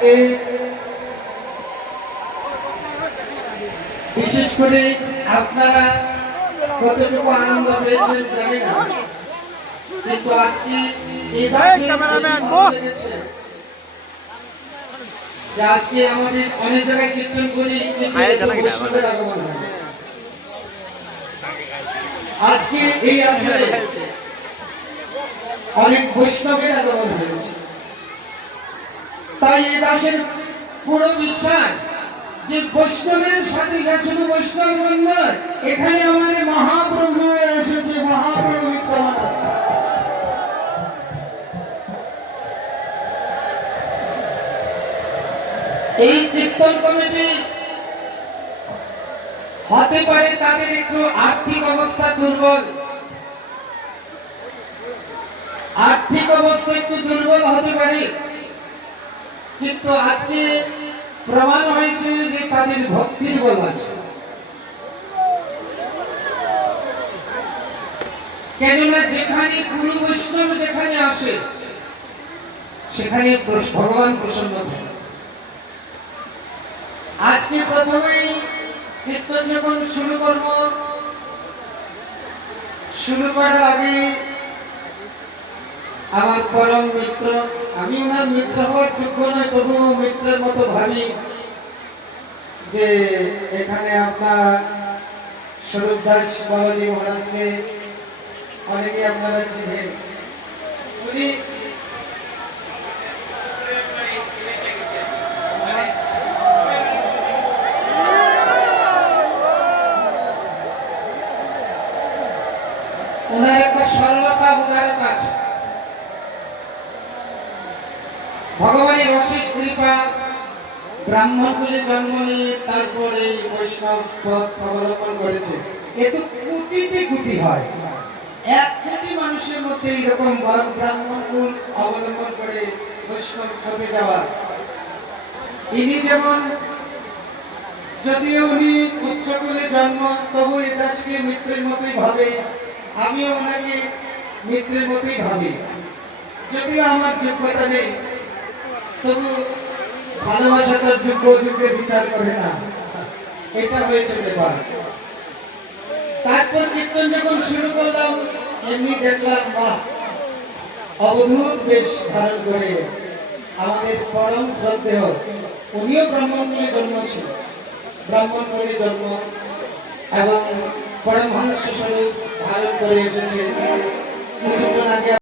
আজকে বিশেষ করে আপনারা কতটুকু আনন্দ পেয়েছেন জানি না, কিন্তু আজকে এই দাসে ভালো লেগেছে যে আজকে আমাদের অনেক জায়গায় কীর্তন করি কিন্তু বৈষ্ণবের আগমন হয়। আজকে এই আসরে অনেক বৈষ্ণবের আগমন হয়েছে। তাই এই দাসের পুরো বিশ্বাস যে বৈষ্ণবের সাথে শুধু বৈষ্ণবগণ নয়, এখানে আমাদের মহাপ্রভু এসেছে, মহাপ্রভু বিদ্যমান আছে। এই কীর্তন কমিটি হতে পারে তাদের একটু আর্থিক অবস্থা দুর্বল, আর্থিক অবস্থা একটু দুর্বল হতে পারে, কিন্তু আজকে প্রমাণ হয়েছে যে তাদের ভক্তির বল আছে। কেননা যেখানে গুরু বৈষ্ণব যেখানে আসে সেখানে ভগবান প্রসন্ন হয়। আজকে প্রথমেই কীর্তন যখন শুরু করব, শুরু করার আগে আমার পরম মিত্র, আমি ওনার মিত্র হওয়ার যোগ্য নয়, তবুও মিত্রের মতো ভাবি যে এখানে আপনার স্বরূপ দাস বাবাজি মহারাজকে অনেকে আপনারা চিনেন। উনি ওনার একটা সরলতা উদারতা আছে। ভগবানের অশেষ কৃপা, ব্রাহ্মণ কুলে জন্ম নিয়ে তারপরে বৈষ্ণব পথ অবলম্বন করেছে। এ তো কোটিতে কোটি হয়, 1 কোটি মানুষের মধ্যে এরকম ব্রাহ্মণ কুল অবলম্বন করে বৈষ্ণব পথে যাওয়া। ইনি যেমন, যদিও উনি উচ্চ কুলে জন্ম, তবু এ দাসকে মিত্রের মতোই ভাবে, আমিও ওনাকে মিত্রের মতোই ভাবি। যদিও আমার যোগ্যতা নেই, তবু ভালোবাসা তার যোগ্য অযোগ্যের বিচার করে না, এটা হয়েছে ব্যাপার। তারপর কীর্তন যখন শুরু করলাম, এমনি দেখলাম বাহ, অবধূত বেশ ধারণ করে আমাদের পরম শ্রদ্ধেয়, উনিও ব্রাহ্মণ কুলে জন্ম ছিল, ব্রাহ্মণ কুলে জন্ম এবং পরমহংস স্বরূপ ধারণ করে এসেছে। কিছুক্ষণ আগে